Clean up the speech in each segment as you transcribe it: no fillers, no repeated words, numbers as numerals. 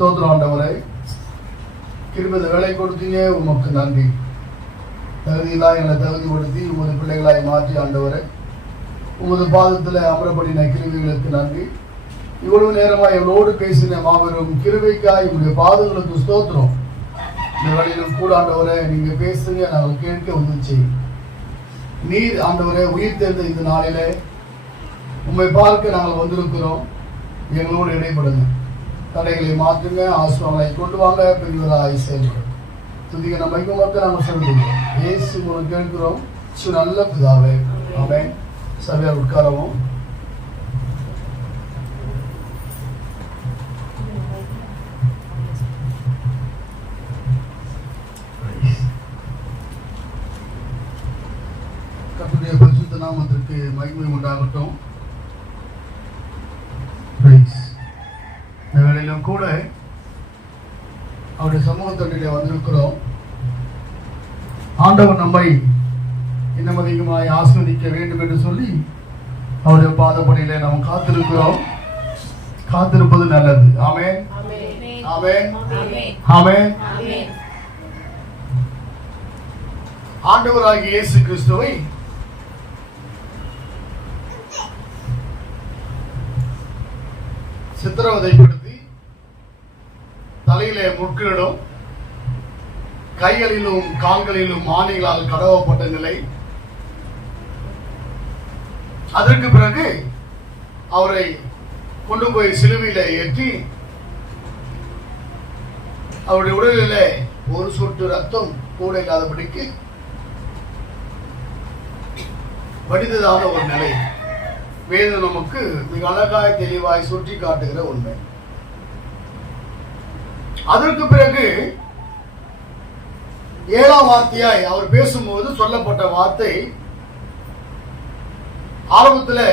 ஸ்தோத்திரம் ஆண்டவரே. கிருபை வேலை கொடுத்தீங்க, உமக்கு நன்றி. தகுதியெல்லாம் எங்களை தகுதிப்படுத்தி உமது பிள்ளைகளாய் மாற்றி ஆண்டவரே உமது பாதத்தில் அமரப்படின கிருபைகளுக்கு நன்றி. இவ்வளவு நேரமாக எங்களோடு பேசின மாபெரும் கிருபைக்காய் உங்களுடைய பாதங்களுக்கு ஸ்தோத்திரம். இந்த வேளையிலும் கூட ஆண்டவரே நீங்க பேசுங்க, நாங்கள் கேட்க வந்துச்சு. நீர் ஆண்டவரே உயிர் தேர்ந்த இந்த நாளிலே உண்மை பார்க்க நாங்கள் வந்திருக்கிறோம். எங்களோடு இடைப்படுங்க, தடைகளை மாற்றுங்க, ஆசுவாங்களை கொண்டு வாங்க, பெரியவராய் செயல்படும். துதிக்க நம்ம மக்கள் நாங்கள் சொல்லுகிறோம். இயேசு மூலம் கேட்கிறோம், நல்ல பிதாவே, ஆமென். சபையார் உட்காரவும். கர்த்தருடைய பரிசுத்த நாமத்திற்கு மகிமை உண்டாகட்டும். இந்த வேளையிலும் கூட அவருடைய சமூகத்தொண்டிலே வந்திருக்கிறோம். ஆண்டவர் நம்மை இன்னும் அதிகமாய் ஆஸ்வதிக்க வேண்டும் என்று சொல்லி அவருடைய பாதப்படியிலே நாம் காத்திருக்கிறோம். காத்திருப்பது நல்லது. ஆமென், ஆமென், ஆமென். ஆண்டவராகிய இயேசு கிறிஸ்துவை சித்திரவதைப்படுத்தி தலையிலே முட்களிடும், கைகளிலும் கால்களிலும் ஆணிகளால் கடவப்பட்ட நிலை. அதற்கு பிறகு அவரை கொண்டு போய் சிலுவையில ஏற்றி அவருடைய உடலிலே ஒரு சொட்டு ரத்தம் கூட இல்லாதபடிக்கு வடிந்ததான ஒரு நிலை வேதம் நமக்கு மிக அழகாய் தெளிவாய் சுற்றி காட்டுகிற உண்மை. அதற்கு பிறகு 7ஆம் வார்த்தையாய் அவர் பேசும்போது சொல்லப்பட்ட வார்த்தை, ஆரம்பத்தில்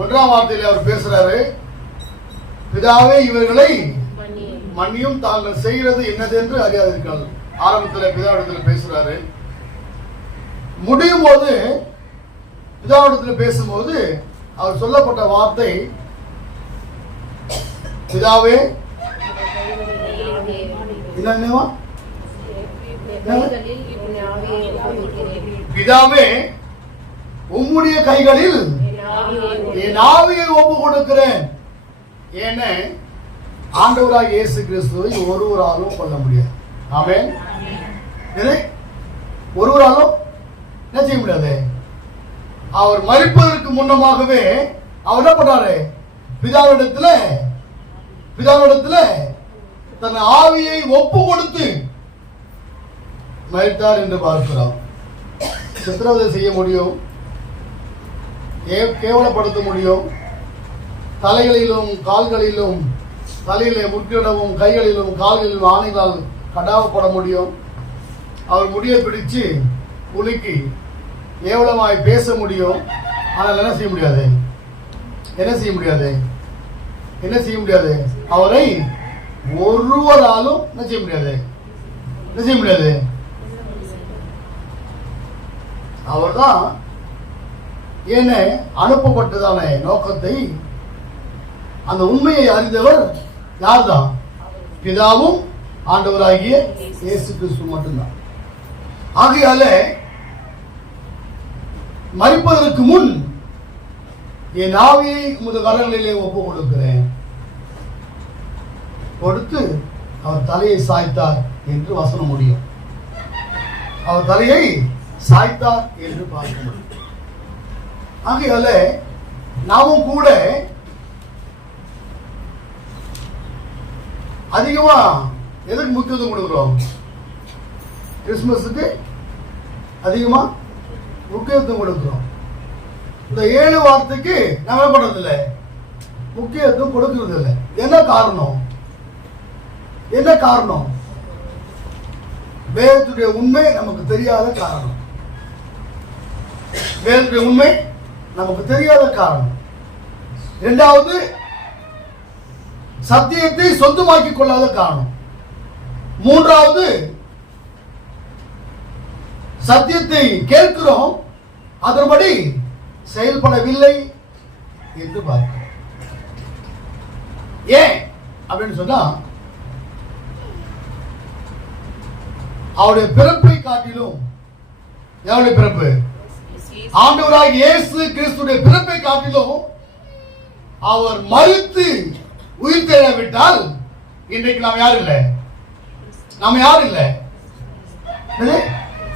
1ஆம் வார்த்தையில அவர் பேசுறாரு, பிதாவே இவர்களை மன்னியும், தாங்கள் செய்கிறது என்னது என்று அறியாதீர்கள். ஆரம்பத்தில் பிதாவிடத்தில் பேசுறாரு. முடியும் போது பிதாவிடத்தில் பேசும்போது அவர் சொல்லப்பட்ட வார்த்தை, பிதாவே என்னவா, பிதாவே உம்முடைய கைகளில் என் ஆவியை ஒப்பு கொடுக்கிறேன். ஏன ஆண்டவராகிய இயேசு கிறிஸ்துவை ஒருவராலும் கொல்ல முடியாது. ஆமென். ஒருவராலும் என்ன செய்ய முடியாது. அவர் மரிப்பதற்கு முன்னமாகவே அவர் என்ன பண்றாரு, பிதாவிடத்துல தன் ஆவியை ஒப்பு கொடுத்து மரித்தார் என்று பார்க்கிறோம். சித்திரவதை செய்ய முடியும், கேவலப்படுத்த முடியும், தலைகளிலும் கால்களிலும், தலையிலே முற்றிடவும், கைகளிலும் கால்களிலும் ஆணைகளால் கடாவப்பட முடியும். அவர் முடியை பிடிச்சு குலுக்கி ஏவலமாய் பேச முடியும். ஆனால் என்ன செய்ய முடியாது, என்ன செய்ய முடியாது, அவரை ஒருவராலும் என்ன செய்ய முடியாது. அவர்தான் ஏன அனுப்பப்பட்டதான நோக்கத்தை, அந்த உண்மையை அறிந்தவர் யார்தான், பிதாவும் ஆண்டவராகிய இயேசு கிறிஸ்து மட்டும்தான். ஆகையால மரிப்பதற்கு முன் என் ஆவியை உமது கரங்களிலே ஒப்பு கொடுக்கிறேன், கொடுத்து அவர் தலையை சாய்த்தார் என்று வசனம் முடியும். அவர் தலையை சாய்த்தார் என்று பார்க்க முடியும். ஆகையால நாமும் கூட அதிகமா எதுக்கு முக்கியத்துவம் கொடுக்கிறோம், கிறிஸ்துமஸுக்கு அதிகமா முக்கியத்துவம் கொடுக்கிறோம். இந்த 7 வார்த்தைக்கு நம்ம என்ன பண்றதில்லை, முக்கியத்துவம் கொடுக்கிறது இல்லை. என்ன காரணம்? வேதத்துடைய உண்மை நமக்கு தெரியாத காரணம். இரண்டாவது, சத்தியத்தை சொந்தமாக்கிக் கொள்ளாத காரணம். மூன்றாவது, சத்தியத்தை கேட்கிறோம், அதன்படி செயல்படவில்லை என்று பார்க்கிறோம். ஏன் அப்படின்னு சொன்னா, அவருடைய பிறப்பை காட்டிலும், யாருடைய பிறப்பு? ஆண்டவராகிய இயேசு கிறிஸ்துடைய பிறப்பை காட்டிலும் அவர் மரித்து உயிர் தேடவிட்டால் இன்றைக்கு நாம் யாரும் இல்லை. நாம யாரும் இல்லை.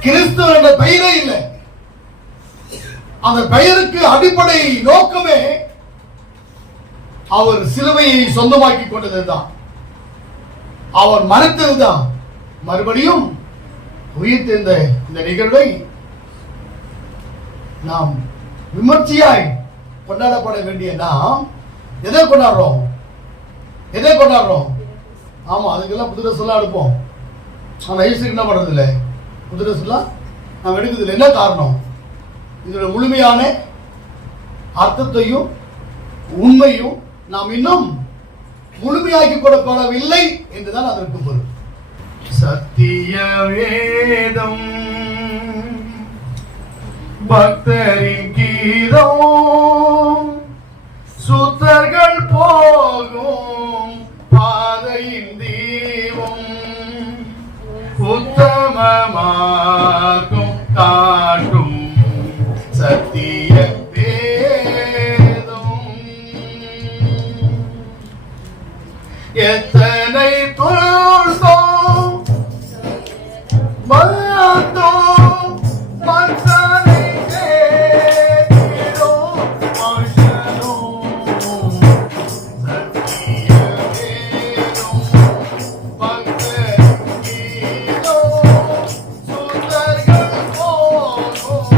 கிறிஸ்து என்ற பெயரே இல்லை. அந்த பெயருக்கு அடிப்படை நோக்கமே அவர் சிலுவையை சொந்தமாக்கி கொண்டதுதான். அவர் மரித்ததுதான். மறுபடியும் உயிர் தெழுந்த இந்த நிகழ்வை நாம் விமர்சையாய் கொண்டாடப்பட வேண்டிய நாம் எதை கொண்டாடுறோம்? எதை கொண்டாடுறோம்? ஆமா, அதுக்கெல்லாம் புது ட்ரெஸ் எல்லாம் எடுப்போம். ஆனா ஐசுக்கு என்ன பண்றது இல்லை, புது ட்ரெஸ் எல்லாம் நாம் எடுக்கிறது இல்லை. என்ன காரணம்? இதோட முழுமையான அர்த்தத்தையும் உண்மையும் நாம் இன்னும் முழுமையாக்கி கொடுப்படவில்லை என்றுதான் அதற்கு பொருள். சத்திய வேதம் பக்தரின் கீதம், சுத்தர்கள் போகும் பாதையின் தீபம், உத்தமமாக்கும் காட்டும் சத்திய வேதம். எத்தனை துன்பம் வந்தோம் மற்றனை தேடிடும் மனுஷனும் சத்திய வேதம் பக்தரின் கீதம், சுத்தர்கள் போகும்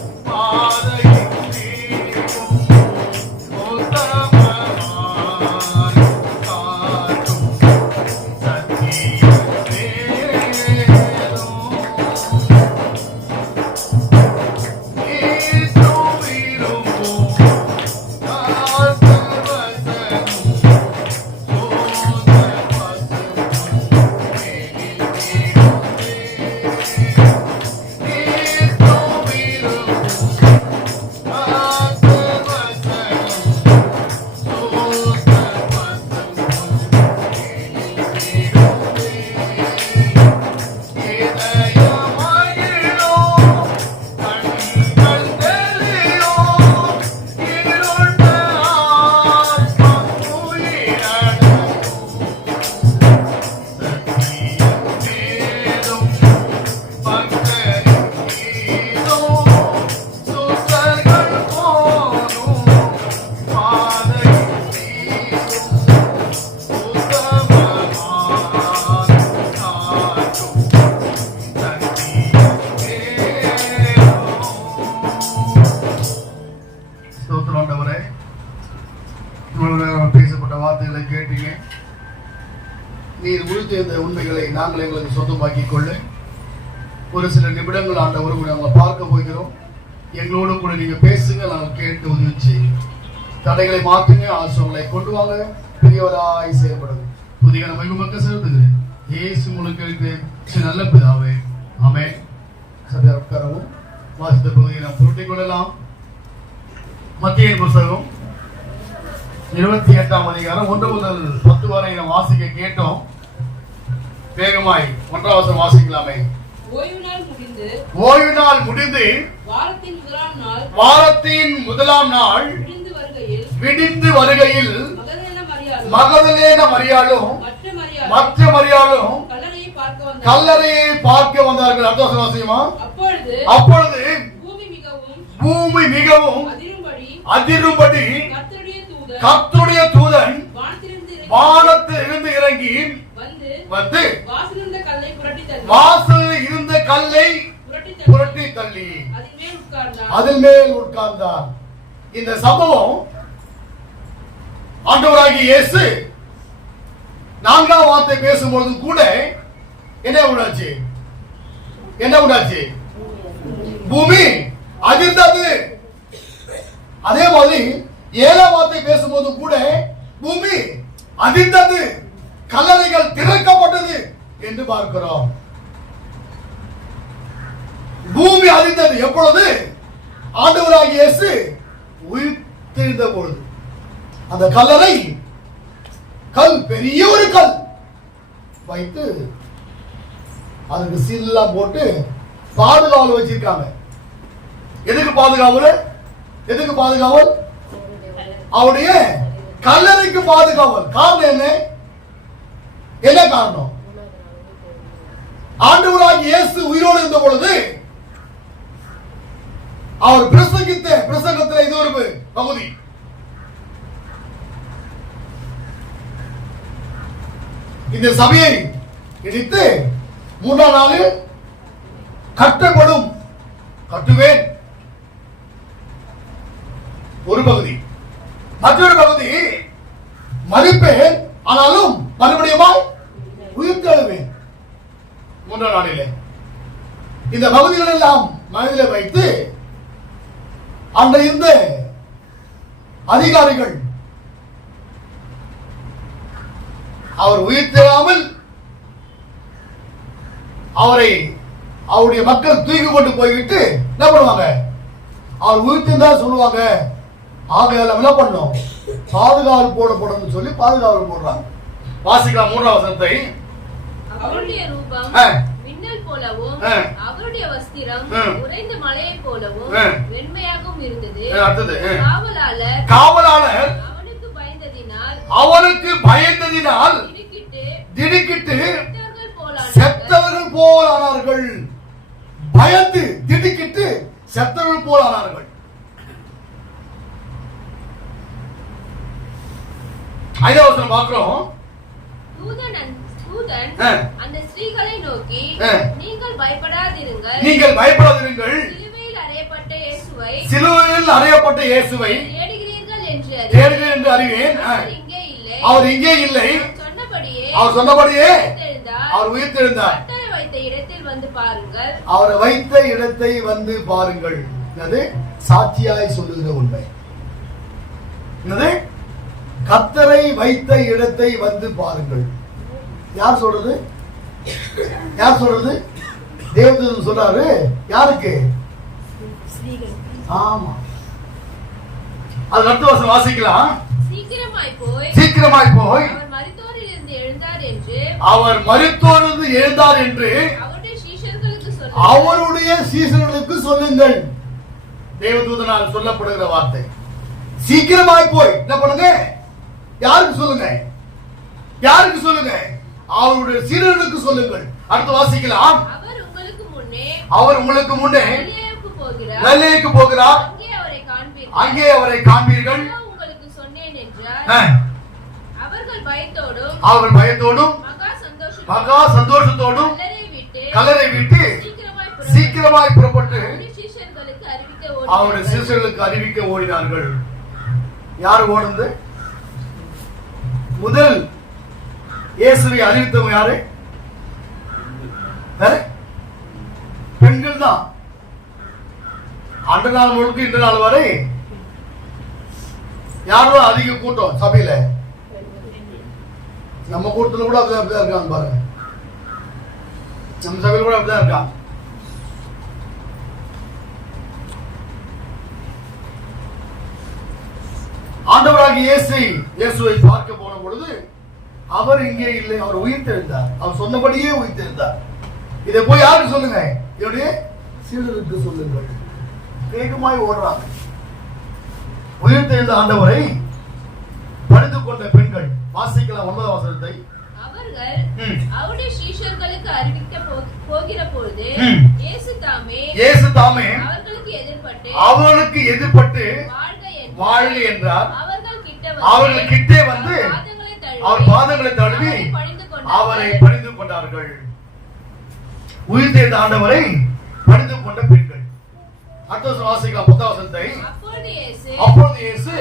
பாதையின் தீபம், உத்தமமாய் காட்டும் சத்திய பேசப்பட்ட வார்த்தைகளை கேட்டீங்க. நீர் உறுதி இந்த உண்மைகளை நாங்கள் எங்களுக்கு சொந்தமாக்கிக் கொள்ள ஒரு சில நிமிடங்கள் ஆண்டவர் நாங்கள் பார்க்க போகிறோம். எங்களோடு கூட நீங்க பேசுங்க, நாங்கள் கேட்டு உதவி செய்யுங்க. தடைகளை மாற்றுங்க, ஆசிரியர்களை கொண்டு வாங்க, பெரியவராய் செயல்படுங்க. புதிய மகிழ்மக்க செலுத்துகிறேன் இயேசு உங்களுக்கு நல்ல பிதாவே, ஆமென். சபையார் உட்காரவும். வாசித்த பகுதியை நாம் புரட்டிக் கொள்ளலாம். மத்தேயு புத்தகம் 28ஆம் அதிகாரம் 1 முதல் 10 வரை நாம் வாசிக்க கேட்டோம். வேகமாய் 1ஆம் வசனம் வாசிக்கலாமே. ஓய்வு நாள் முடிந்து வாரத்தின் முதலாம் நாள் விடிந்து வருகையில் மகதலேன மரியாளும் மற்ற மரியாளும் கல்லறையை பார்க்க வந்தார்கள். அடுத்த வசனம் வாசிக்குமா. அப்பொழுது பூமி மிகவும் அதிரும்படி கர்த்தருடைய தூதன் வானத்தில் இருந்து இறங்கி வந்து வாசலில் இருந்த கல்லை புரட்டி தள்ளி அதில் மேல் உட்கார்ந்தார். இந்த சம்பவம் ஆண்டவராகிய இயேசு 4ஆம் வார்த்தை பேசும்போது கூட என்ன உண்டாச்சு? என்ன உண்டாச்சு? பூமி அதிர்ந்தது. அதே மாதிரி 7ஆம் வார்த்தை பேசும்போது கூட பூமி அதிர்ந்தது, கல்லறைகள் திறக்கப்பட்டது என்று பார்க்கிறோம். பூமி அதிர்ந்தது எப்பொழுது? ஆண்டவராகிய இயேசு உயிர்த்தெழுந்த பொழுது. அந்த கல்லறை கல், பெரிய ஒரு கல் வைத்து அதுக்கு சீல்லாம் போட்டு பாதுகாவல் வச்சிருக்காங்க. எதுக்கு பாதுகாவல்? எதுக்கு பாதுகாவல்? அவருடைய கல்லறைக்கு பாதுகாவல். காரணம் என்ன? என்ன காரணம்? ஆண்டவராகிய இயேசு உயிரோடு இருந்த பொழுது அவர் பிரசங்கித்த பிரசங்கத்தில் இது ஒரு பகுதி. இந்த சபையை இடித்து 3ஆம் நாளில் கட்டப்படும், கட்டுவேன். ஒரு பகுதி. மற்றொரு பகுதி, மறிப்பேன் ஆனாலும் மறுபடியும் உயிர்த்தெழுவேன் 3ஆம் நாளிலே. இந்த பகுதிகள் எல்லாம் மனதில் வைத்து அன்றைய இந்த அதிகாரிகள் அவர் உயிர்த்தெழாமல் அவரை அவருடைய மக்கள் தூக்கி கொண்டு போய்விட்டு என்ன பண்ணுவாங்க? அவர் உயிர்த்தெழுந்தா சொல்லுவாங்க. ஆகையால என்ன பண்ணோம்? பாதுகாவல் போடப்படும் சொல்லி பாதுகாவல் போடுறாங்க. வாசிக்கலாம் 3ஆம் வசனத்தை. அவருடைய ரூபம் மின்னல் போலவும் அவருடைய வஸ்திரம் உறைந்த மலையை போலவும் வெண்மையாகவும் இருந்தது. காவலாளர் அவனுக்கு பயந்ததினால் திடுக்கிட்டு செத்தவர்கள் போலானார்கள். பயந்து திடுக்கிட்டு செத்தவர்கள் போலானார்கள். 5ஆம் வசனம் பார்க்கிறோம். அந்த ஸ்திரீகளை நோக்கி, நீங்கள் பயப்படாதிருங்கள், நீங்கள் பயப்படாதிருங்கள், சிலுவையில் அறையப்பட்ட இயேசுவை தேடுகிறீர்கள் என்று அறிவேன். அவர் இங்கே இல்லை. அவர் சொன்னபடியே அவர் உயிர்த்தெழுந்தார். வைத்த இடத்தில் வந்து பாருங்கள். அவரை வைத்த இடத்தை வந்து பாருங்கள். அது சாட்சியாய் சொல்லுகிற உண்மை. என்னது? கர்த்தரை வைத்த இடத்தை வந்து பாருங்கள். யார் சொல்றது? யார் சொல்றது? தேவதூதன் சொல்றாரு. யாருக்கு? ஆமா. அது அடுத்த வருஷம் வாசிக்கலாம். சீக்கிரமாய் போய் அவர் மரித்தோரிலிருந்து எழுந்தார் என்று அவருடைய சீஷர்களுக்கு சொல்லுங்கள். தேவதூதனால் சொல்லப்படுகிற வார்த்தை. சீக்கிரமாய் போய் என்ன பண்ணுங்க? யாருக்கு சொல்லுங்க? யாருக்கு சொல்லுங்க? அவருடைய சீடர்களுக்கு சொல்லுங்கள். அடுத்து வாசிக்கலாம். அவர் உங்களுக்கு முன்னே கலிலேயாவுக்கு போகிறார். அங்கே அவரை காண்பீர்கள். அவர்கள் பயத்தோடும் மகா சந்தோஷத்தோடும் கல்லறை விட்டு சீக்கிரமாய் புறப்பட்டு அவருடைய சீஷர்களுக்கு அறிவிக்க ஓடினார்கள். யார் ஓடுது? முதல் இயேசுவை அறிவித்தவங்க யாரு? பெண்கள் தான். அன்ற நாள் முழுக்க இந்த நாள் வரை யாரும் அதிக கூட்டம் சபையில. நம்ம கூட்டத்தில் கூட அப்படிதான் இருக்காங்க பாருங்க. நம்ம சபையில கூட அப்படிதான் இருக்காங்க. ஆண்டவராகிய இயேசுவை பார்க்க போன பொழுது அவர் இங்கே இல்லை. அவர் உயிர்த்தெழுந்தார். அவர் சொன்னபடியே உயிர்த்தெழுந்தார். இதை போய் யாருக்கு சொல்லுங்க? என்னுடைய சீடருக்கு சொல்லுங்கள். வேகமாய் ஓடுறாங்க. உயிர்த்தெழுந்த ஆண்டவரை பணிந்து கொண்ட பெண்கள். வாசிக்கலாம் 9ஆம் வசனத்தை. அவர்கள் அவருடைய சீஷர்களுக்கு அறிவிக்க போகிற பொழுது இயேசு தாமே அவர்களுக்கு எதிர்பட்டு வாழ்க என்றார். அவர்கள் கிட்டே வந்து அவர் பாதங்களை தழுவி அவரை பணிந்து கொண்டார்கள். உயிர்த்தெழுந்த ஆண்டவரை பணிந்து கொண்ட பெண்கள். அடுத்த வாசிக்கலாம் 10ஆம் வசனத்தை. அப்பொழுது இயேசு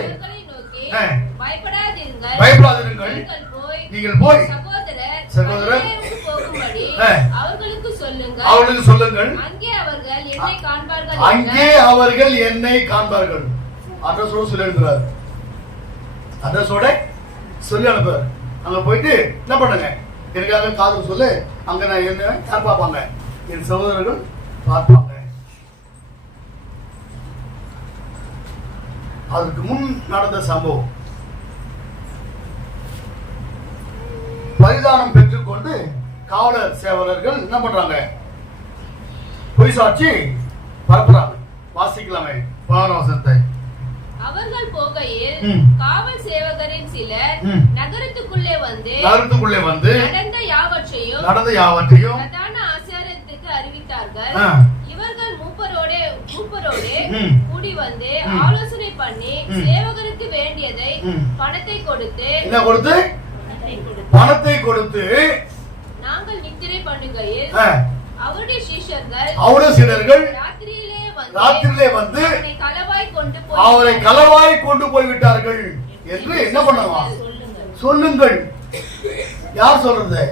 பயப்படாதிருங்கள், நீங்கள் போய் சகோதரர் அவர்களுக்கு சொல்லுங்கள், அங்கே அவர்கள் என்னை காண்பார்கள். அட்ரஸோட சொல்லி அனுப்புறாரு. அட்ரஸோட சொல்லி அனுப்புறாரு. அங்க போயிட்டு என்ன பண்ணுங்க? எனக்காக காதல் சொல்லு. அங்க நான் என்ன யார் பார்ப்பாங்க? என் சகோதரர்கள் பார்ப்பாங்க. அதுக்கு முன் நடந்த சம்பவம். பரிதானம் பெற்றுக்கொண்டு காவலர் சேவகர்கள் என்ன பண்றாங்க? பொய் சாட்சி பரப்புறாங்க. வாசிக்கலாமே 11 வசனத்தை. அவர்கள் போகையில் காவல் சேவகரின் சிலர் நகரத்துக்குள்ளே வந்து நடந்த யாவற்றையும் பிரதான ஆசாரியத்துக்கு அறிவித்தார்கள். இவர்கள் மூப்பரோடே கூடி வந்து ஆலோசனை பண்ணி சேவகருக்கு வேண்டியதை பணத்தை கொடுத்து நாங்கள் நித்திரை பண்ணுகையில் அவருடைய சீடர்கள் ராத்திரியிலே வந்து அவரை களவாய் கொண்டு போய்விட்டார்கள் என்று என்ன பண்ணுவாங்க? சொல்லுங்கள். யார் சொல்றது?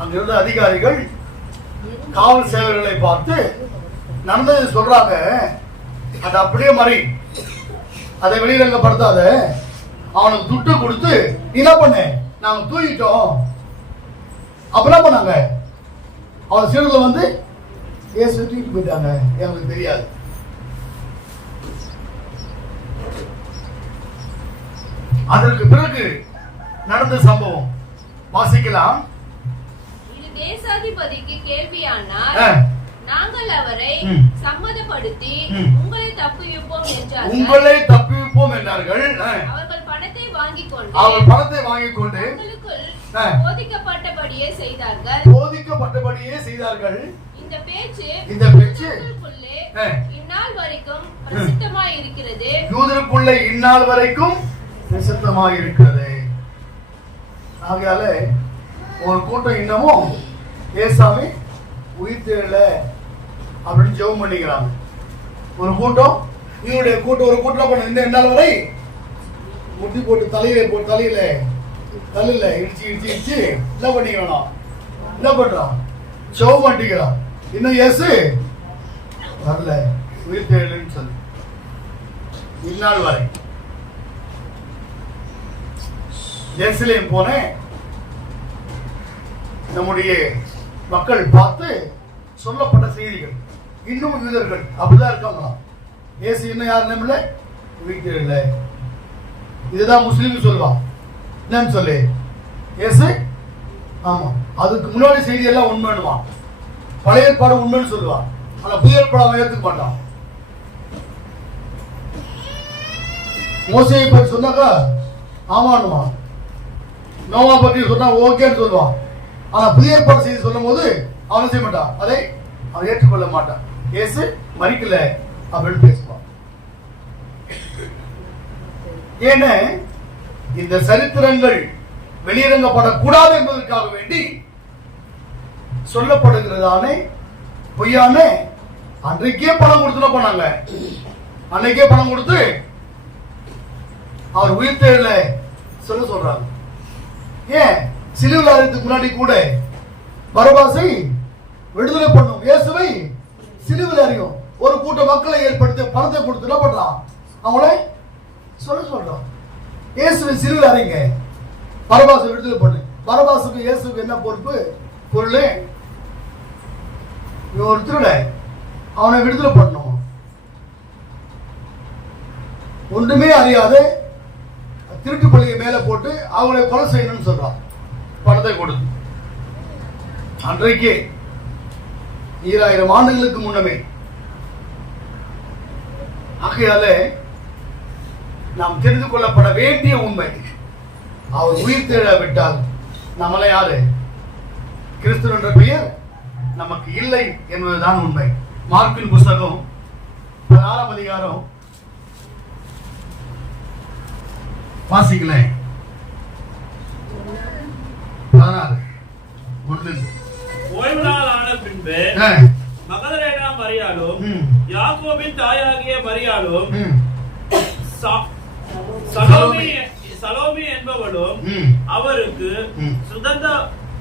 அங்கிருந்த அதிகாரிகள் காவல் சேவகர்களை பார்த்து நடந்தது சொல்றாங்க. அது அப்படியே மறை, அதை வெளியிடங்கப்படுத்தாத, அவனுக்கு துட்டு கொடுத்து என்ன பண்ணு, நாங்க தூக்கிட்டோம். அப்ப பண்ணாங்க, அவன் சீடர்கள் வந்து இயேசு தூக்கிட்டு போயிட்டாங்க, எனக்கு தெரியாது. அதற்கு பிறகு நடந்த சம்பவம் வாசிக்கலாம். இது தேசாதிபதிக்கு கேள்வியானார். நாங்கள் அவரை சம்மதப்படுத்தி உங்களை தப்புவிப்போம் என்றார்கள். அவர்கள் பணத்தை வாங்கிக் கொண்டு போதிக்கப்பட்டபடியே செய்தார்கள். இந்த பேச்சு இந்நாள் வரைக்கும் பிரசித்தமாய் இருக்கிறது. யூதருக்குள்ளே இந்நாள் வரைக்கும் பிரசித்தமாய் இருக்கிறது. ஆகையால ஒரு கூட்டம் இன்னமும் ஏசாமி உயிர்த்தெழல அப்படின்னு ஜெபம் பண்ணிக்கிறாங்க. ஒரு கூட்டம் இவருடைய கூட்டம் ஒரு கூட்டம் பண்ண இந்த நாள் வரை முட்டி போட்டு தலையில இடிச்சு என்ன பண்ணிக்கிறான், என்ன பண்றான், ஜெபம் பண்ணிக்கிறான். இன்னும் இயேசு வரல, உயிர்த்தெழலன்னு சொல்லி இந்நாள் வரை. எருசலேம் போன நம்முடைய மக்கள் பார்த்து சொல்லப்பட்ட செய்திகள் இன்னும் யூதர்கள் அப்படிதான் இருக்காங்களாம். இயேசு இன்னும் யாரும் நம்பல, வீட்டில் இல்லை. இதுதான் முஸ்லீம் சொல்லுவான். என்னன்னு சொல்லி இயேசு, ஆமா அதுக்கு முன்னாடி செய்தி எல்லாம் உண்மைன்னுவான். பழைய ஏற்பாடு உண்மைன்னு சொல்லுவான். ஆனா புதிய ஏற்பாடு அவன் ஏற்றுக்க மாட்டான். மோசையை பற்றி சொன்னாக்கா ஆமான்னுவான், நோவா பற்றி சொன்னா ஓகேன்னு சொல்லுவான். ஆனா புதிய ஏற்பாடு செய்தி சொல்லும் போது அவன் செய்ய மாட்டான், அதை அவன் ஏற்றுக்கொள்ள மாட்டான். இயேசு மறிக்கல அப்படின்னு பேசுவான். ஏன்னா இந்த சரித்திரங்கள் வெளியிடங்கப்படக்கூடாது என்பதற்காக வேண்டி சொல்லப்படுகிறதானே பொய்யான. அன்றைக்கே பணம் கொடுத்து போனாங்க, அன்னைக்கே பணம் கொடுத்து அவர் உயிர்த்தெழல சொல்றாங்க. ஏன் சிலுவையில் அறையத்துக்கு முன்னாடி கூட பரபாசை விடுதலை பண்ணும், இயேசுவை சிலுவையில் அறியும் ஒரு கூட்ட மக்களை ஏற்படுத்தி பணத்தை கொடுத்து என்ன பண்றான், அவங்களே சொல்றான். இயேசுவை சிலுவையில் அறிங்க, பரபாசை விடுதலை பண்ணு. பரபாசுக்கு இயேசுக்கு என்ன பொறுப்பு? பொருள். ஒரு திருட, அவனை விடுதலை பண்ணணும். ஒன்றுமே அறியாத திருட்டு பள்ளியை மேல போட்டு அவங்களை கொலை செய்யணும்னு சொல்றான், பணத்தை கொடுத்து. அன்றைக்கே 2000 ஆண்டுகளுக்கு முன்னமே. ஆகையால நாம் தெரிந்து கொள்ளப்பட வேண்டிய உண்மை, அவர் உயிர் தேடாவிட்டால் நம்மளை யாரு, கிறிஸ்து என்ற பெயர் நமக்கு இல்லை என்பதுதான் உண்மை. மார்க்கின் புஸ்தகம் 16ஆம் அதிகாரம் வாசிக்கலேன். 16:1. ஓய்வு நாள் ஆன பின்பு மகதலேனா மரியாளும் யாக்கோபின் தாயாகிய மரியாளும் சலோமி என்பவளும் அவருக்கு சுகந்த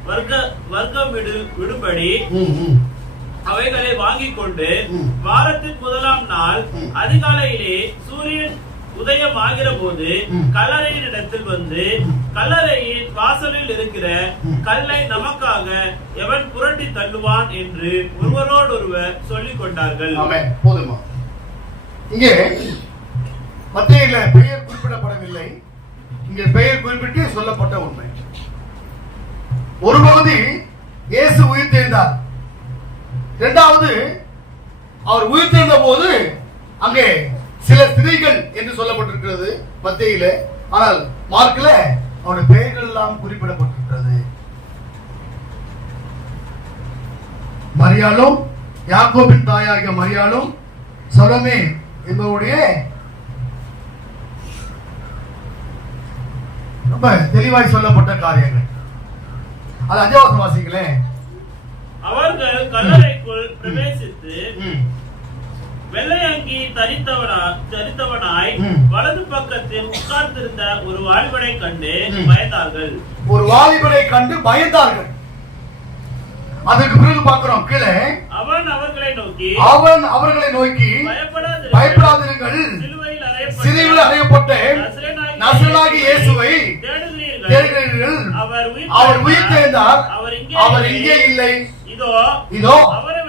வர்க்கம் விடுபடி அவைகளை வாங்கிக் கொண்டு வாரத்தின் முதலாம் நாள் அதிகாலையிலே சூரியன் உதயம் ஆகிற போது கல்லறையின் இடத்தில் வந்து கல்லறையின் வாசலில் இருக்கிற கல்லை நமக்காக எவன் புரட்டி தள்ளுவான் என்று ஒருவரோடொருவர் சொல்லிக் கொண்டார்கள். போதுமா? இங்கே மத்தேயுல பெயர் குறிப்பிடப்படவில்லை, இங்கே பெயர் குறிப்பிட்டு சொல்லப்பட்ட உண்மை. ஒரு பகுதி இயேசு உயிர்த்தெழுந்தார், இரண்டாவது அவர் உயிர்த்தெழுந்த போது அங்கே சில ஸ்திரீகள் என்று சொல்லப்பட்டிருக்கிறது மத்தேயுல. ஆனால் மார்க்ல அவருடைய பெயர்கள் எல்லாம் குறிப்பிடப்பட்டிருக்கிறது. மரியாளும் யாக்கோபின் தாயாகிய மரியாளும் சலோமே என்பவருடைய ரொம்ப தெளிவாய் சொல்லப்பட்ட காரியங்கள். அது 5வது வசனம் வாசிங்களேன். அவர்கள் கல்லறைக்குள் பிரவேசித்து வெள்ளை அங்கி தரித்தவனாய் வலது பக்கத்தில் உட்கார்ந்திருந்த ஒரு வாலிபனை கண்டு பயந்தார்கள். ஒரு வாலிபனை கண்டு பயந்தார்கள். அதற்கு பிறகு பார்க்கிறோம் கீழே, அவன் அவர்களை நோக்கி பயப்படாதிருங்கள், சிலுவையில் அறையப்பட்ட நசரேயனாகிய இயேசுவை தேடுகிறீர்கள், அவர் உயிர்த்தெழுந்தார், அவர் இங்கே இல்லை, இதோ அவரை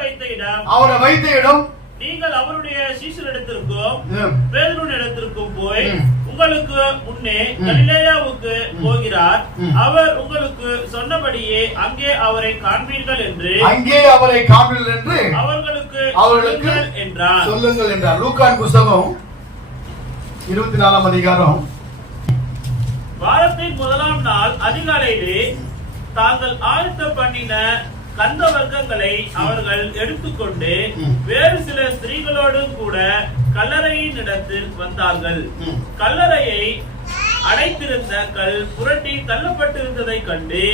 வைத்த இடம். நீங்கள் அவருடைய சீஷரிடத்திற்கும் பேதுருவினிடத்திற்கும் போய் உங்களுக்கு முன்னே கலிலேயாவுக்கு போகிறார், அவர் உங்களுக்கு சொன்னபடியே அங்கே அவரை காண்பீர்கள் என்று அவர்களுக்கு என்றார். சொல்லுங்கள் என்றார். லூக்கான் புத்தகம் 24ஆம் அதிகாரம். வாரத்தின் முதலாம் நாள் அதிகாலையிலே தாங்கள் ஆயத்த பண்ணின கந்த வர்க்கங்களை அவர்கள் எடுத்துக்கொண்டு வேறு சில ஸ்திரீகளோடு கூட கல்லறையின் இடத்தில் வந்தார்கள். கல்லறையை அடைத்திருந்த கல் புரட்டி தள்ளப்பட்டிருந்ததை கண்டு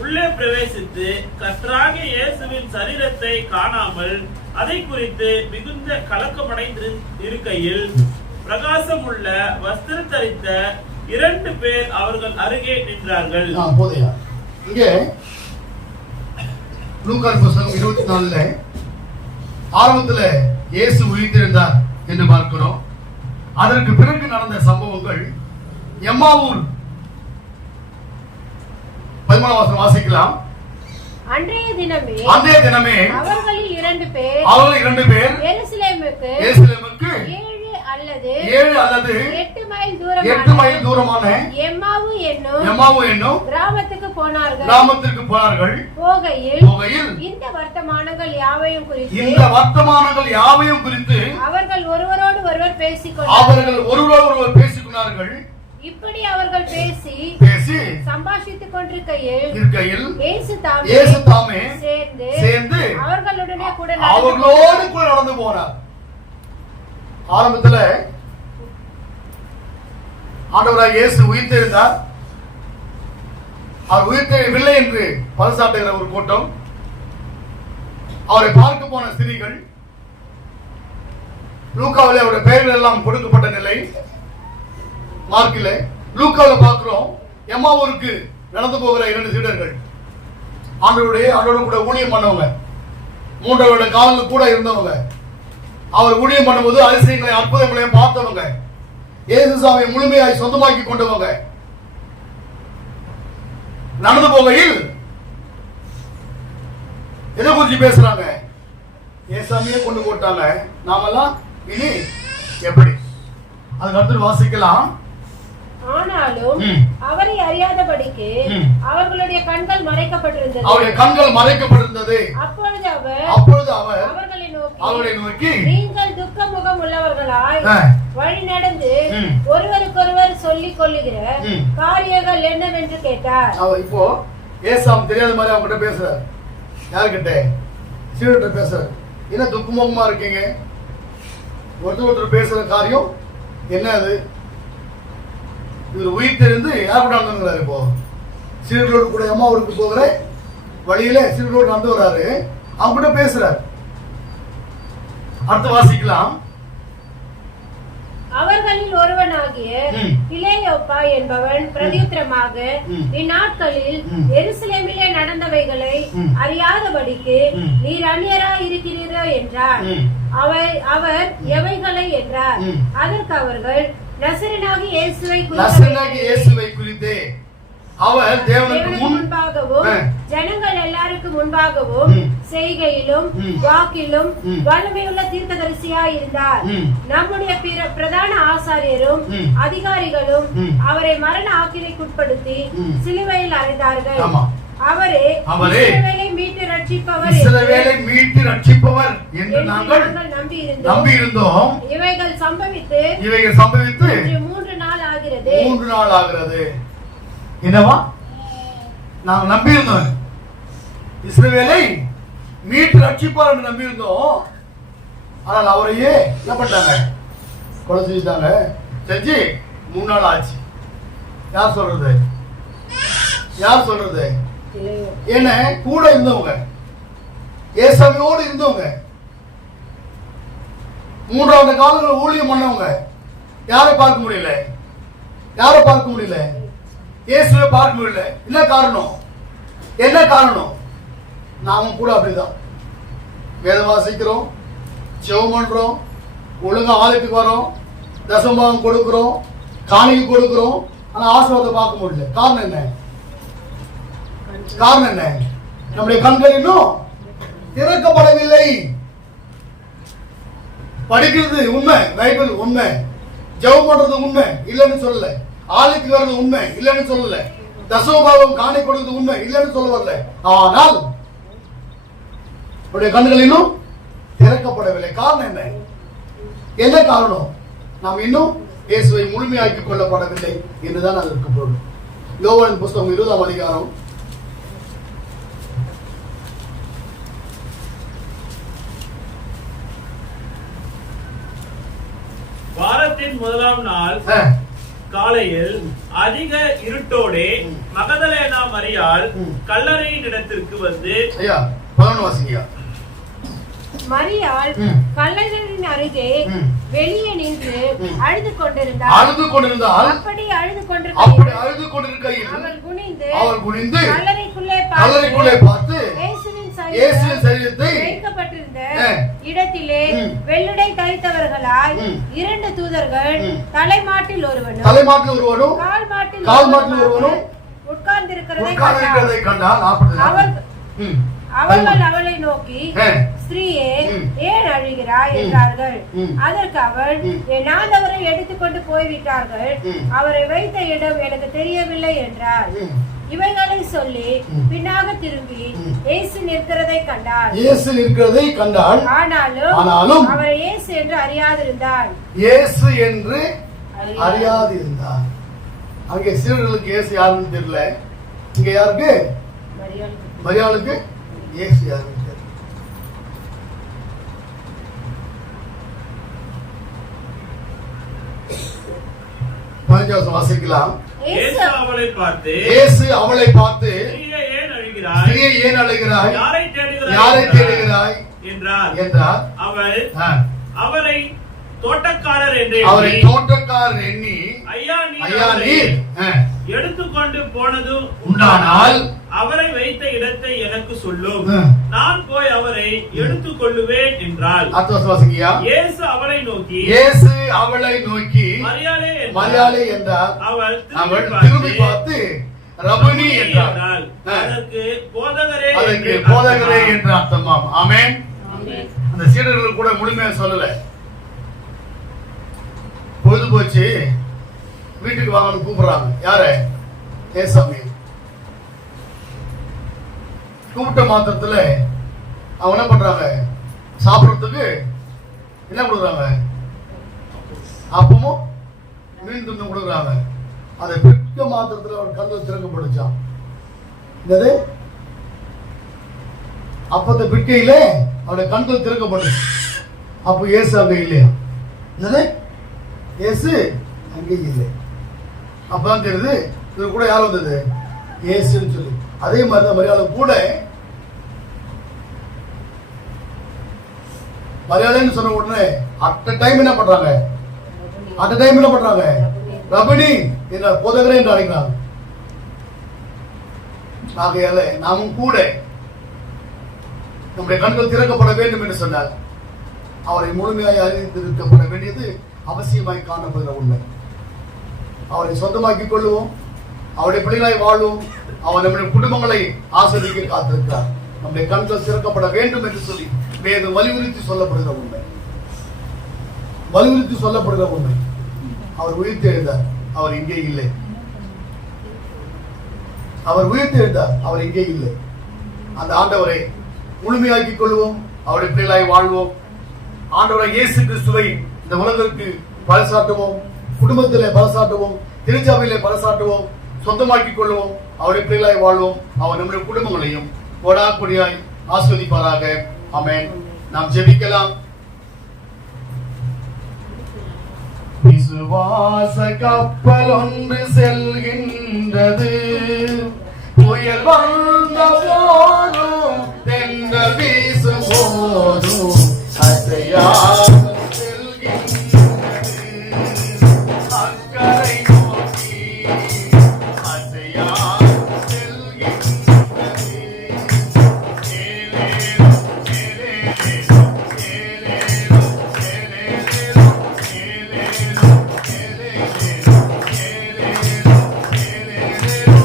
உள்ளே பிரவேசித்து கர்த்தராகிய இயேசுவின் சரீரத்தை காணாமல் அதை குறித்து மிகுந்த கலக்கமடைந்து இருக்கையில் பிரகாசம் உள்ள வஸ்திரம் தரித்த 2 பேர் அவர்கள் அருகே நின்றார்கள். இங்கே லூக்கான் புத்தகம் 24ல ஆரம்பத்துல இயேசு உயிர்த்தெழுந்தார் என்று பார்க்கிறோம். அதற்கு பிறகு நடந்த சம்பவங்கள் எம்மாவூர் 13ஆம் வசனம் வாசிக்கலாம். அன்றைய தினமே அவர்களில் 2 பேர் எருசலேமுக்கு 7 அல்லது 8 மைல் தூரமான எம்மாவு என்னும் கிராமத்துக்கு போனார்கள். போகையில் இந்த வர்த்தமானங்கள் யாவையும் குறித்து அவர்கள் ஒருவரோடு ஒருவர் பேசிக்கொண்டார்கள். இப்படி அவர்கள் பேசி சம்பாஷித்துக் கொண்டிருக்கையில் இயேசு தாமே சேர்ந்து அவர்களுடனே கூட நடந்து போனார். ஆரம்பத்துல ஆண்டவராக இயேசு உயிர்த்தெழுந்தார். அவர் உயிர்த்தெழவில்லை என்று பரிசாட்டுகிற ஒரு கூட்டம், அவரை பார்க்க போன ஸ்திரீகள், லூக்காவிலே அவருடைய பெயர்கள் எல்லாம் கொடுக்கப்பட்ட நிலை. மார்க்கிலே லூக்காவில் பார்க்கிறோம், எம்மாவூருக்கு நடந்து போகிற 2 சீடர்கள், ஆண்டவரோடு கூட ஊழியம் பண்ணவங்க, 3 வருட காலங்கள் கூட இருந்தவங்க, அவர் ஊழியம் பண்ணும்போது அதிசயங்களை அற்புதங்களையும் பார்த்தவங்க, இயேசு சாமியை முழுமையாய் சொந்தமாக்கி கொண்டவங்க. நடந்து போகையில் எதை குறித்து பேசுறாங்க? ஏசாமியே கொண்டு போட்டாங்க, நாமெல்லாம் இனி எப்படி? அதுக்கு அடுத்து வாசிக்கலாம். ஆனாலும் அவரை அறியாதபடிக்கு அவர்களுடைய கண்கள் மறைக்கப்பட்டிருந்தது. அப்பொழுது அவர் அவர்களை நோக்கி நீங்கள் துக்க முகம் உள்ளவர்களாய் வழி நடந்து ஒருவருக்கொருவர் சொல்லிக் கொள்ளுகிற காரியங்கள் என்னவென்று கேட்டார். இப்போ ஏசாம் தெரியாத மாதிரி அவங்க கிட்ட பேசுறாரு. யாருக்கிட்ட? சீடர்கிட்ட பேசுறாரு. என்ன துக்கமுகமா இருக்கீங்க? ஒருத்தர் பேசுற காரியம் என்ன? அது இவர் உயிர்த்தெழுந்து யார் கூட நடந்துங்கிறாரு. இப்போ சீடர்களோடு கூட அம்மாவூருக்கு போகிற வழியில சீடர்களோடு நடந்து வர்றாரு, அவங்க கூட பேசுறாரு. அடுத்து வாசிக்கலாம். அவர்களில் ஒருவனாகிய கிலேயோப்பா என்பவன் பிரதியுத்தரமாக, இந்நாட்களில் எருசலேமிலே நடந்தவைகளை அறியாதபடிக்கு நீர் அந்நியராய் இருக்கிறீரோ என்றார். அவர் எவைகளை என்றார். அதற்கு அவர்கள் நசரேயனாகிய இயேசுவை குறித்தே அவர் தேவனுக்கு முன்பாகவும் ஜனங்கள் எல்லாருக்கும் முன்பாகவும் செய்கையிலும் வாக்கிலும் வலிமையுள்ள தீர்க்கதரிசியாய் இருந்தார். நம்முடைய பிரதான ஆசாரியரும் அதிகாரிகளும் அவரை மரண ஆக்கினைக்குட்படுத்தி சிலுவையில் அறைந்தார்கள். அவரே இஸ்ரவேலை மீட்டு ரட்சிப்பவர் என்று நாங்கள் நம்பி இருந்தோம். இவைகள் சம்பவித்து 3 நாள் ஆகிறது. என்னவா? நாங்கள் நம்பி இருந்தோம், இஸ்ரவேலை மீட்டு ரட்சிப்பார் என்று நம்பி இருந்தோம். ஆனால் அவரையே என்ன பண்ணாங்க? கொலை செஞ்சுட்டாங்க. செஞ்சு 3 நாள் ஆச்சு. யார் சொல்றது? என்ன கூட இருந்தவங்க, ஏசாமியோடு இருந்தவங்க, 3 காலங்கள் ஊழியம் பண்ணவங்க யாரை பார்க்க முடியல? இயேசுவை பார்க்க முடியல. என்ன காரணம்? நாமும் கூட அப்படிதான். வேதம் வாசிக்கிறோம், ஜெபம் பண்றோம், ஒழுங்கா ஆலயத்துக்கு வரோம், தசமபாகம் கொடுக்கிறோம், காணிக்கை கொடுக்கிறோம், ஆனா ஆசீர்வாதத்தை பார்க்க முடியல. காரணம் என்ன? நம்முடைய கண்கள் இன்னும் திறக்கப்படவில்லை. படிக்கிறது உண்மை, பைபிள் உண்மை, ஜெபம் பண்றது உண்மை இல்லைன்னு சொல்லல, ஆலயத்துக்கு வர்றது உண்மை இல்லைன்னு சொல்லல, தசமபாகம் காணி கொடுக்கிறது உண்மை இல்லைன்னு சொல்ல வரல. ஆனால் நம்முடைய கண்கள் இன்னும் திறக்கப்படவில்லை. காரணம் என்ன காரணம்? நாம் இன்னும் இயேசுவை முழுமையாக்கிக் கொள்ளப்படவில்லை என்றுதான் அதற்கு பொருள். யோவான் புஸ்தகம் 20ஆம் அதிகாரம் 1ஆம் நாள் காலையில் அதிக இருட்டோடே மகதலேனா மரியாள் கல்லறையின் இடத்திற்கு வந்து மரியாள் கல்லறையின் அருகே வெளியே நின்று அழுது கொண்டிருந்தாள். அப்படி அழுது கொண்டிருக்கையில் அவள் குனிந்து கல்லறைக்குள்ளே பார்த்து இயேசுவின் சரீரத்தை வைக்கப்பட்டிருந்த இடத்திலே வெள்ளுடை தரித்தவர்களாய் 2 தூதர்கள் தலைமாட்டில் ஒருவனும் கால் மாட்டில் ஒருவனும் உட்கார்ந்திருக்கிறதை கண்டாள். அவர்கள் அவளை நோக்கி, ஸ்திரீயே, ஏன் அழுகிறாய் என்றார்கள். அதற்கு அவள், என் ஆண்டவரை எடுத்துக்கொண்டு போய்விட்டார்கள், அவரை வைத்த இடம் எனக்கு தெரியவில்லை என்றார். இவைகளை சொல்லி பின்னாக திரும்பி இயேசு நிற்கிறதை கண்டாள். ஆனாலும் அவரை இயேசு என்று அறியாதிருந்தாள். அங்கே சீடர்களுக்கு இயேசு யாருன்னு தெரியல. இங்க யாருக்கு? மரியாளுக்கு இயேசு யாருன்னு தெரியல. வாசிக்கலாம். இயேசு அவளை பார்த்து ஸ்திரீயே, ஏன் அழுகிறாய்? யாரை தேடுகிறாய் என்றார். அவள் அவரை தோட்டக்காரர் எண்ணி, ஐயா நீர் எடுத்துக்கொண்டு போனதும் உண்டானால் அவரை வைத்த இடத்தை எனக்கு சொல்லும், நான் போய் அவரை எடுத்துக் கொள்ளுவேன் என்றாள். இயேசு அவளை நோக்கி மரியாளே என்றார். அவள் திரும்பி பார்த்து ரபுனி என்றாள். அதற்கு போதகரே என்று அர்த்தமாம். ஆமென். அந்த சீடர்கள் கூட முழுமையா சொல்லல. பொழுது போச்சு, வீட்டுக்கு வாங்கன்னு கூப்பிடுறாங்க. யாரு? ஏசாமி. கூப்பிட்ட மாத்திரத்துல அவங்க என்ன பண்றாங்க? சாப்பிடறதுக்கு என்ன கொடுக்குறாங்க? அப்பமும் மீன் துண்டு கொடுக்குறாங்க. அதை பிடிக்க மாத்திரத்துல அவர் கண்கள் திறக்கப்படுச்சான். என்னது? அப்பத்தை பிடிக்கையில அவருடைய கண்கள் திறக்கப்படுச்சு. அப்போ இயேசு அங்க இல்லையா? என்னது? இயேசு அங்கே இல்லை. அப்பதான் தெரியுது இது கூட யார் வந்தது? இயேசுன்னு சொல்லி. அதே மாதிரிதான் மரியாதை கூட மரியாதைன்னு சொன்ன உடனே அட் டைம் என்ன பண்றாங்க? ரபுனி என்ற போதகரே என்று அழைக்கிறாங்க. ஆகையால நாமும் கூட நம்முடைய கண்கள் திறக்கப்பட வேண்டும் என்று சொன்னார். அவரை முழுமையாய் அறிந்திருக்கப்பட வேண்டியது அவசியமாய் காணப்படுகிற உண்மை. அவரை சொந்தமாக்கிக் கொள்ளுவோம். அவருடைய பிள்ளைகளாய் வாழ்வோம். அவர் நம்முடைய குடும்பங்களை ஆஸ்வதிக்க காத்திருக்கிறார். நம்முடைய கண்கள் திறக்கப்பட வேண்டும் என்று சொல்லி வேதம் வலியுறுத்தி சொல்லப்படுகிற உண்மை. வலியுறுத்தி சொல்லப்படுகிற உண்மை. அவர் உயிர்த்தெழுந்தார், அவர் இங்கே இல்லை. அவர் உயிர்த்தெழுந்தார், அவர் இங்கே இல்லை. அந்த ஆண்டவரை முழுமையாக்கிக் கொள்வோம். அவருடைய பிள்ளைகளாய் வாழ்வோம். ஆண்டவரை இயேசு கிறிஸ்துவை இந்த உலகிற்கு பறைசாட்டுவோம். குடும்பத்திலே பறைசாட்டுவோம். திருச்சபையிலே பறைசாட்டுவோம். சொந்தமாக்கிக் கொள்வோம். அவருடைய பிள்ளைகளாய் வாழ்வோம். அவர் நம்முடைய குடும்பங்களையும் கொடாக்குடியாய் ஆஸ்வதிப்பாராக. ஆமென். நாம் ஜெபிக்கலாம். விசுவாச கப்பல் ஒன்று செல்கின்றது, புயல் வந்த போதும் தென்றல் வீசும் போதும் அசையாது செல்கின்றது. அக்கறை நோக்கி அசையாது செல்கின்றது. ஏலேலோ ஏலேலோ ஏலேலோ ஏலேலோ ஏலேலோ ஏலேலோ ஏலேலோ ஏலேலோ.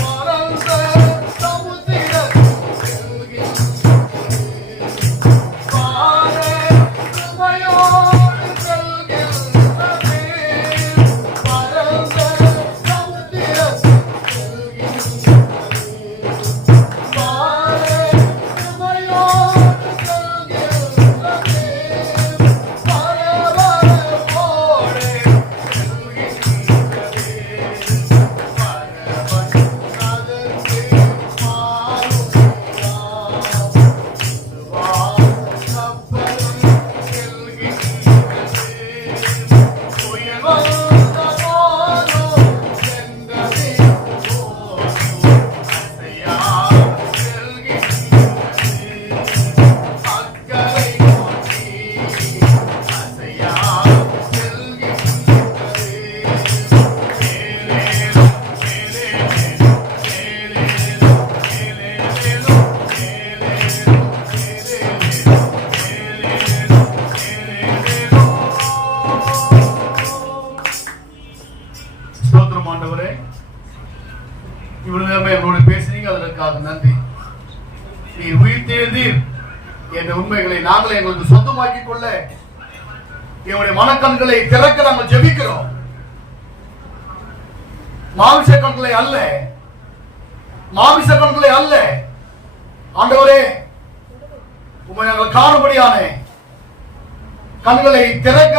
மறந்த சமுத்திரத்தில் செல்கின்றது, பாறை சுமையோடு செல்கின்றது. மறந்த சமுத்திரத்தில் செல்கின்றது, பாறை சுமையோடு செல்கின்றது. பரபரப்போடு செல்கின்றது. ஸ்தோத்திரம் ஆண்டவரே, இவ்வளவு நேரமே என்னோடு பேசுனீங்க, அதற்காக நன்றி. நீர் உயிர்த்தெழுந்தீர் என்ற உண்மைகளை நாங்களே எங்களுக்கு சொந்தமாக்கிக் கொள்ள எங்களுடைய மனக்கண்களை திறக்க நாங்கள் ஜெபிக்கிறோம். மாமிச கண்களை அல்ல, மாமிச கண்களை அல்ல ஆண்டவரே, உம்மை நாங்கள் காணும்படியான கண்களை திறக்க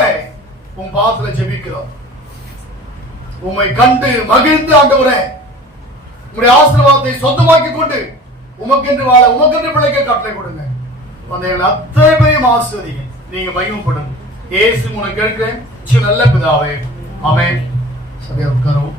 உன் பாதத்தில் ஜெபிக்கிறோம். உம்மை கண்டு மகிழ்ந்து ஆண்டவரே, உம்முடைய ஆசீர்வாதத்தை சொந்தமாக்கிக் கொண்டு உமக்கென்று வாழ, உமக்கென்று பிழைக்க கட்டளை கொடுங்க. எங்கள் அத்தனை பேரையும் ஆசீர்வதிங்க. நீங்க மகிமைப்படுங்க. இயேசு உனக்கு கேட்கிறேன் நல்ல பிதாவே. ஆமென். சரியா உட்காரவும்.